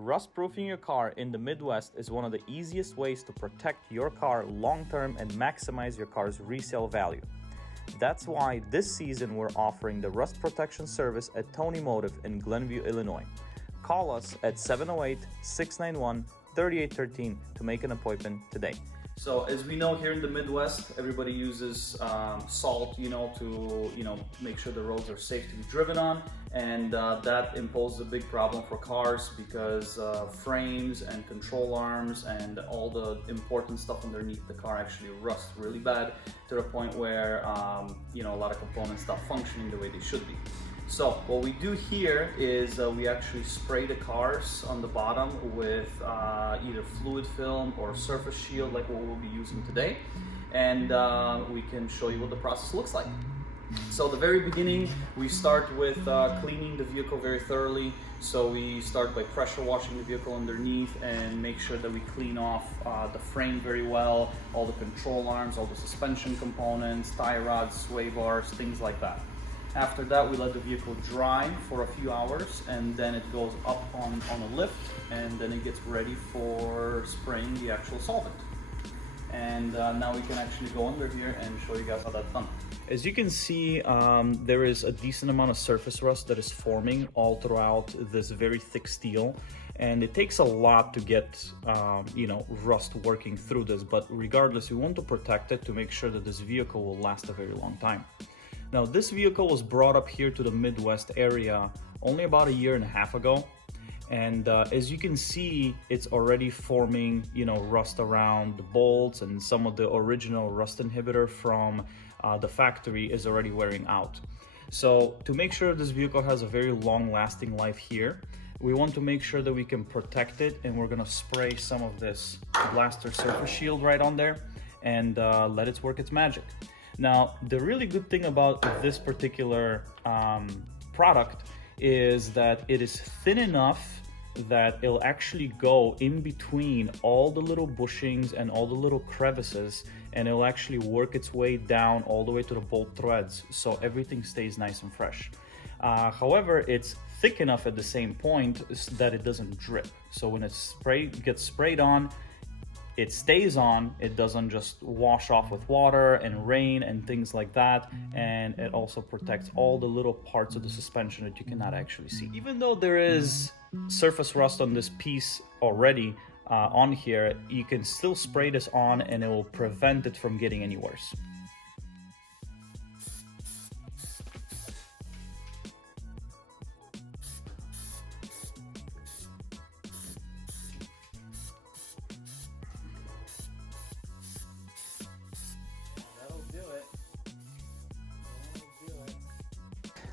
Rustproofing your car in the Midwest is one of the easiest ways to protect your car long-term and maximize your car's resale value. That's why this season we're offering the rust protection service at TonyMotive in Glenview, Illinois. Call us at 708-691-3813 to make an appointment today. So as we know, here in the Midwest, everybody uses salt, to make sure the roads are safe to be driven on, and that imposes a big problem for cars because frames and control arms and all the important stuff underneath the car actually rust really bad to the point where a lot of components stop functioning the way they should be. So what we do here is we actually spray the cars on the bottom with either fluid film or surface shield like what we'll be using today, and we can show you what the process looks like. So the very beginning, we start with cleaning the vehicle very thoroughly. So we start by pressure washing the vehicle underneath and make sure that we clean off the frame very well, all the control arms, all the suspension components, tie rods, sway bars, things like that. After that, we let the vehicle dry for a few hours, and then it goes up on a lift, and then it gets ready for spraying the actual solvent. And now we can actually go under here and show you guys how that's done. As you can see, there is a decent amount of surface rust that is forming all throughout this very thick steel. And it takes a lot to get, rust working through this. But regardless, we want to protect it to make sure that this vehicle will last a very long time. Now, this vehicle was brought up here to the Midwest area only about a year and a half ago. And as you can see, it's already forming, rust around the bolts, and some of the original rust inhibitor from the factory is already wearing out. So to make sure this vehicle has a very long lasting life here, we want to make sure that we can protect it, and we're gonna spray some of this blaster surface shield right on there and let it work its magic. Now, the really good thing about this particular product is that it is thin enough that it'll actually go in between all the little bushings and all the little crevices, and it'll actually work its way down all the way to the bolt threads, so everything stays nice and fresh. However, it's thick enough at the same point that it doesn't drip. So when it gets sprayed on, it stays on, it doesn't just wash off with water and rain and things like that, and it also protects all the little parts of the suspension that you cannot actually see. Even though there is surface rust on this piece already on here, you can still spray this on and it will prevent it from getting any worse.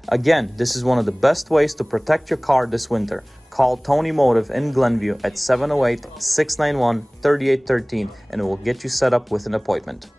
Again, this is one of the best ways to protect your car this winter. Call TonyMotive in Glenview at 708-691-3813 and it will get you set up with an appointment.